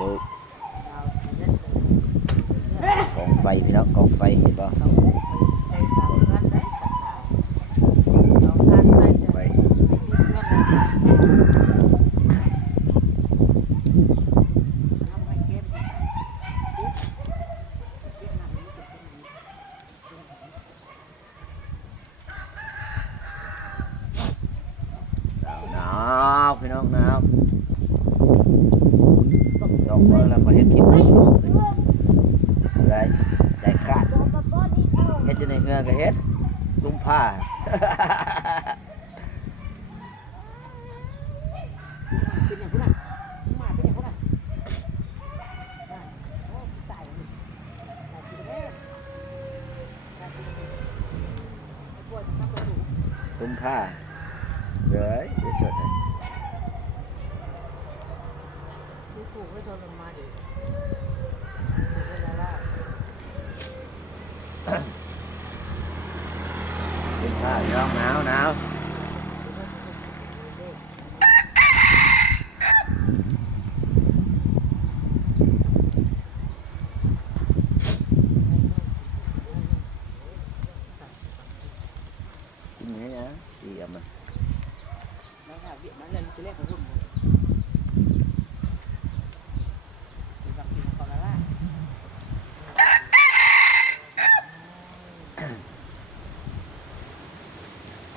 ลูกกองไฟพี่น้องกองไฟเห็นบ่ไฟหนาวพี่น้องหนาว เมื่อแล้วก็เฮ็ดคลิปให้น้ได้ขาดเฮ็ดจะในเฮือก็เฮ็ดตุ้มผ้าเป็นอย่างพวกนั้นมาเป็นอย่างพวกนั้นโอ้ตายเลยตายทีเดียวตายทีเดียวปวดทั้งตัวหนูตุ้มผ้าเลยเดี๋ยวสดให้ ดูถู กให้โดนลงมาดิเวลาว่าตุ้มผ้าพี่น้องหนาวหนาวกินไงนะดีอะมันแล้วค่ะเวียดมันเลยจะเรียกเขาหุ่นเป็นแบบกินของละล่า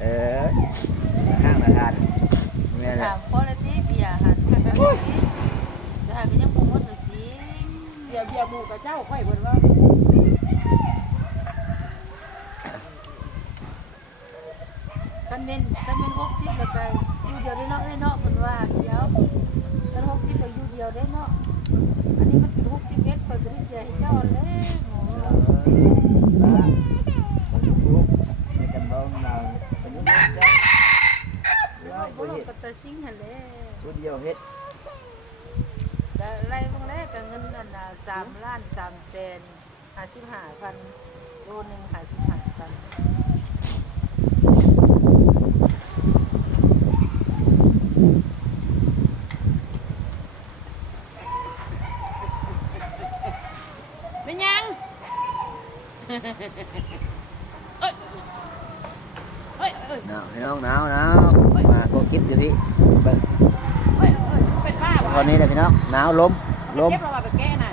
เออข้างละทานแม่นแหละ ถามพอเลยที่เบียร์หันแต่หากยังคงว่าสิ เบียร์เบียร์หมูกับเจ้าค่อยเพิ่นว่ากันเป็นกันเป็นหกสิบแล้วก็อยู่เดียวได้เนาะเอ้ยเนาะเพิ่นว่าเดี๋ยวกันหกสิบไปอยู่เดียวได้เนาะอันนี้มันเป็นหกสิบเอ็ดเปิดบริเสียให้เจ้าเลยโหเออบ้าคนทุกข์ไม่จำลองเราเป็นลูกเจ้าเราว่าบ่บ่ลเฮ็งดกับตาซิงหั่นแหละผู้เดียวเฮ็ด แต่ไล่บางแรกก็เงินนั่นน่ะ3ล้าน3แสน55,000โลนึง55,000เป็นยังเอ้ยเอ้ย หนาวพี่น้องหนาวหนาวมาพวกคลิปอยู่พี่เบิ่ง เอ้ยเอ้ยเป็นบ้าตอนนี้เลยพี่น้องหนาวลมลม เก็บเราไปแก้น่ะ